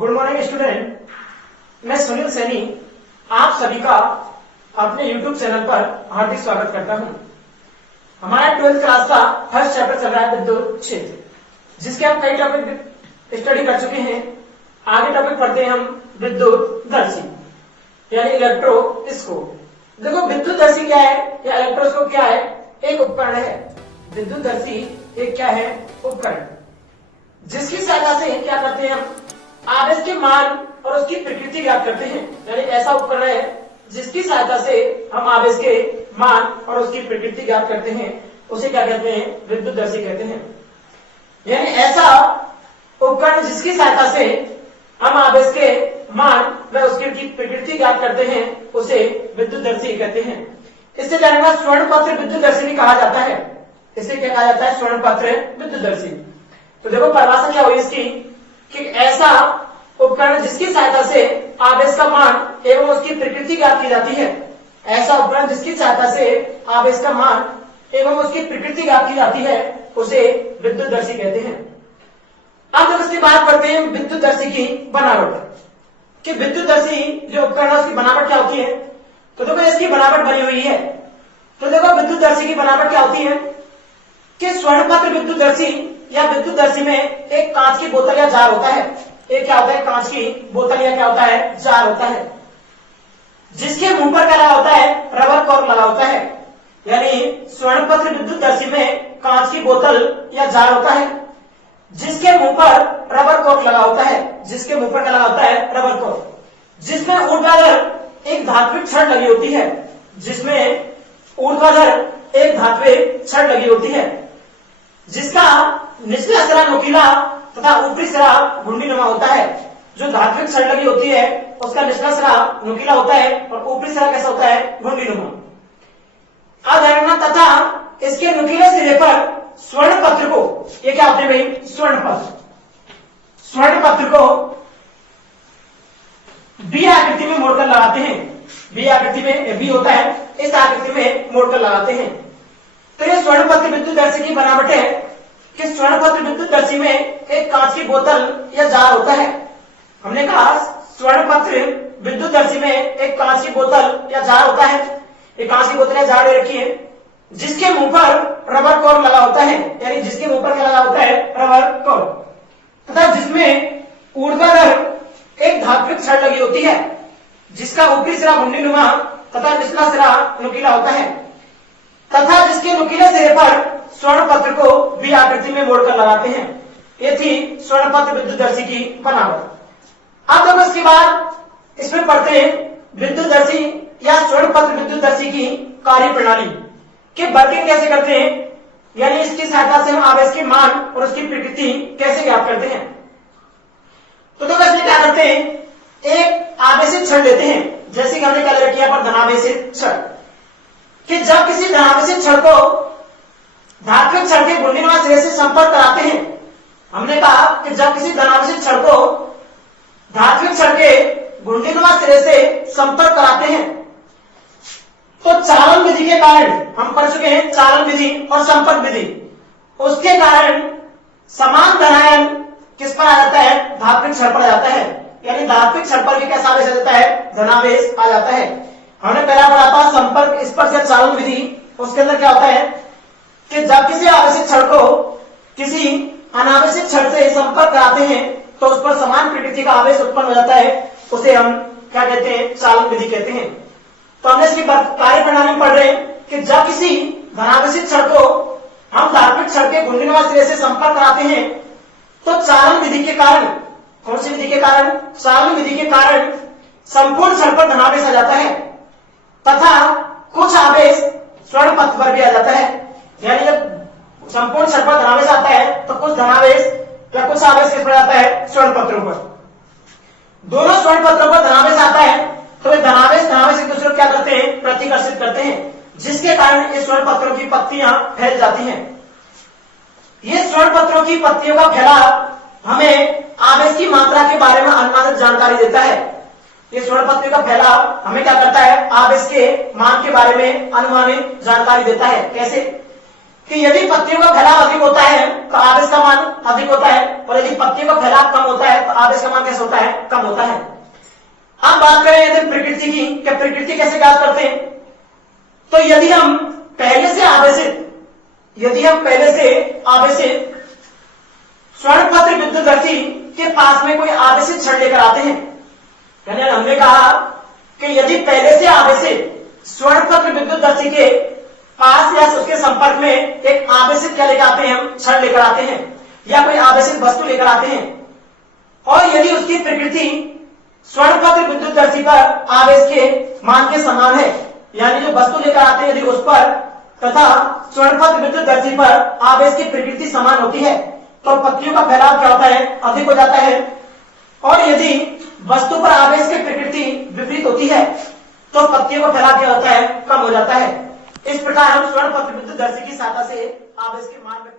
Good morning student, मैं सुनील सैनी आप सभी का अपने YouTube चैनल पर हार्दिक स्वागत करता हूं। हमारा 12th क्लास का फर्स्ट चैप्टर चल रहा है विद्युत क्षेत्र, जिसके हम कई टॉपिक स्टडी कर चुके हैं। आगे टॉपिक पढ़ते हैं हम विद्युतदर्शी यानी इलेक्ट्रोस्कोप। देखो विद्युतदर्शी क्या है या इलेक्ट्रोस्कोप क्या है? एक उपकरण है। विद्युतदर्शी एक क्या है? उपकरण, जिसकी सहायता से क्या करते हैं हम आवेश के मान और उसकी प्रकृति ज्ञात करते हैं। यानी ऐसा उपकरण है जिसकी सहायता से हम आवेश के मान और उसकी प्रकृति ज्ञात करते हैं, उसे क्या कहते हैं? विद्युतदर्शी कहते हैं। यानी ऐसा उपकरण जिसकी सहायता से हम आवेश के मान व उसकी प्रकृति ज्ञात करते हैं, उसे विद्युतदर्शी कहते हैं। इससे जानेगा स्वर्णपत्र विद्युतदर्शी भी कहा जाता है। इसे क्या कहा जाता है? स्वर्णपत्र विद्युतदर्शी। तो देखो परिभाषा क्या हुई इसकी कि ऐसा उपकरण जिसकी सहायता से आवेश का मान एवं उसकी प्रकृति ज्ञात की जाती है। ऐसा उपकरण जिसकी सहायता से आवेश का मान एवं उसकी प्रकृति ज्ञात की जाती है, उसे विद्युतदर्शी कहते हैं। अब जब इसकी बात करते हैं विद्युतदर्शी की बनावट, कि विद्युतदर्शी जो उपकरण है उसकी बनावट क्या होती है। तो देखो इसकी बनावट बनी हुई है। तो देखो विद्युतदर्शी की बनावट क्या होती है कि स्वर्णपत्र विद्युतदर्शी या विद्युतदर्शी में एक कांच की बोतल या जार होता है। एक क्या होता है? कांच की बोतल या क्या होता है? जार होता है, जिसके मुंह पर क्या लगा होता है? रबर कॉर्क लगा होता है। यानी स्वर्णपत्र विद्युतदर्शी में कांच की बोतल या जार होता है, जिसके मुंह पर रबर कॉर्क लगा होता है। जिसके मुंह पर क्या लगा होता है? रबर कॉर्क, जिसमें ऊर्ध्वाधर एक धात्विक छड़ लगी होती है। जिसमें ऊर्ध्वाधर एक धात्विक छड़ लगी होती है, जिसका निचला सिरा नुकीला तथा ऊपरी सिरा घुंडीनुमा होता है। जो धात्विक छड़ लगी होती है उसका निचला सिरा नुकीला होता है और ऊपरी सिरा कैसा होता है? घुंडीनुमा। अब ध्यान रखना, तथा इसके नुकीले सिरे पर स्वर्णपत्र को, ये क्या होते हैं भाई? स्वर्णपत्र। स्वर्णपत्र को बी आकृति में मोड़कर लगाते हैं। बी आकृति में बी होता है, इस आकृति में मोड़कर लगाते हैं। तो ये स्वर्णपत्र विद्युतदर्शी की बनावट है कि स्वर्णपत्र विद्युतदर्शी में एक कांच की बोतल या जार होता है। हमने कहा स्वर्णपत्र विद्युतदर्शी में एक कांच की बोतल या जार होता है। एक कांच की बोतल या जार रखी है, जिसके मुंह पर रबर कॉर्क लगा होता है। यानी जिसके मुंह पर क्या लगा होता है? रबर कॉर्क, तथा जिसमें ऊर्ध्वाधर एक धात्विक छड़ लगी होती है, जिसका ऊपरी सिरा घुंडीनुमा तथा निचला सिरा नुकीला होता है, तथा जिसके नुकीले सिरे पर स्वर्णपत्र को बी आकृति में मोड़कर लगाते हैं। ये थी स्वर्णपत्र विद्युतदर्शी की बनावट। अब जब इसके बाद इसमें पढ़ते हैं विद्युतदर्शी या स्वर्णपत्र विद्युतदर्शी की कार्य प्रणाली के वर्किंग कैसे करते हैं, यानी इसकी सहायता से हम आवेश के मान और उसकी प्रकृति कैसे ज्ञात करते हैं। तो इसमें क्या करते हैं? एक आवेशित छड़ लेते हैं, जैसे कि हमने कलर किया पर धनावेशित छड़, कि जब किसी धनावेशित छड़ को धात्विक छड़ के घुंडीनुमा सिरे से संपर्क कराते हैं। हमने कहा कि जब किसी धनावेशित छड़ को धात्विक छड़ के घुंडीनुमा सिरे से संपर्क कराते हैं, तो चालन विधि के कारण, हम पढ़ चुके हैं चालन विधि और संपर्क विधि, उसके कारण समान धनायन किस पर आ जाता है? धात्विक छड़ पर आ जाता है। यानी धात्विक छड़ पर भी कैसा आवेश आ जाता है? धनावेश आ जाता है। हमने पहला पढ़ा था संपर्क स्पर्श या चालन विधि। उसके अंदर क्या होता है कि जब किसी आवेशित छड़ को किसी अनावेशित छड़ से संपर्क कराते हैं तो उस पर समान प्रकृति का आवेश उत्पन्न हो जाता है। उसे हम क्या कहते हैं? चालन विधि कहते हैं। तो हमने इसकी कार्य प्रणाली पढ़ रहे हैं कि जब किसी धनावेशित छड़ को हम धात्विक छड़ के घुंडीनुमा सिरे से संपर्क कराते हैं तो चालन विधि के कारण, कौन सी विधि के कारण? चालन विधि के कारण संपूर्ण छड़ पर धनावेश आ जाता है, तथा कुछ आवेश स्वर्णपत्र पर भी आ जाता है। यानी जब संपूर्ण छड़ पर धनावेश आता है तो कुछ धनावेश या कुछ आवेश किस पर आता है? स्वर्णपत्रों पर। दोनों स्वर्णपत्रों पर धनावेश आता है तो वे धनावेश एक दूसरे को क्या करते हैं? प्रतिकर्षित करते हैं, जिसके कारण इस स्वर्णपत्रों की पत्तियां फैल जाती हैं। ये स्वर्णपत्रों की पत्तियों का फैलाव हमें आवेश की मात्रा के बारे में अनुमानित जानकारी देता है। ये स्वर्णपत्र का फैलाव हमें क्या करता है? आवेश के मान के बारे में अनुमानित जानकारी देता है। कैसे? कि यदि पत्तियों का फैलाव अधिक होता है तो आवेश का मान अधिक होता है, और यदि पत्तियों का फैलाव कम होता है तो आवेश का मान कैसे होता है, कम होता है। हम बात करें यदि प्रकृति की, कि प्रकृति कैसे ज्ञात करते हैं, तो यदि हम पहले से आवेशित स्वर्णपत्र विद्युतदर्शी के पास में कोई आवेशित छड़ लेकर आते हैं, यानी हमने कहा कि यदि पहले से आवेशित स्वर्णपत्र विद्युतदर्शी के पास या उसके संपर्क में एक आवेशित क्या लेकर आते हैं, हम छड़ लेकर आते हैं या कोई आवेशित वस्तु लेकर आते हैं, और यदि उसकी प्रकृति स्वर्णपत्र विद्युतदर्शी पर आवेश के मान के समान है, यानी जो वस्तु लेकर आते हैं यदि उस पर तथा स्वर्णपत्र विद्युतदर्शी पर आवेश की प्रकृति समान होती है तो पत्तियों का फैलाव क्या होता है, अधिक हो जाता है, और यदि वस्तु पर आवेश की प्रकृति विपरीत होती है तो पत्तियों का फैलाव क्या होता है, कम हो जाता है। इस प्रकार हम स्वर्णपत्र विद्युतदर्शी की सहायता से आवेश के मान में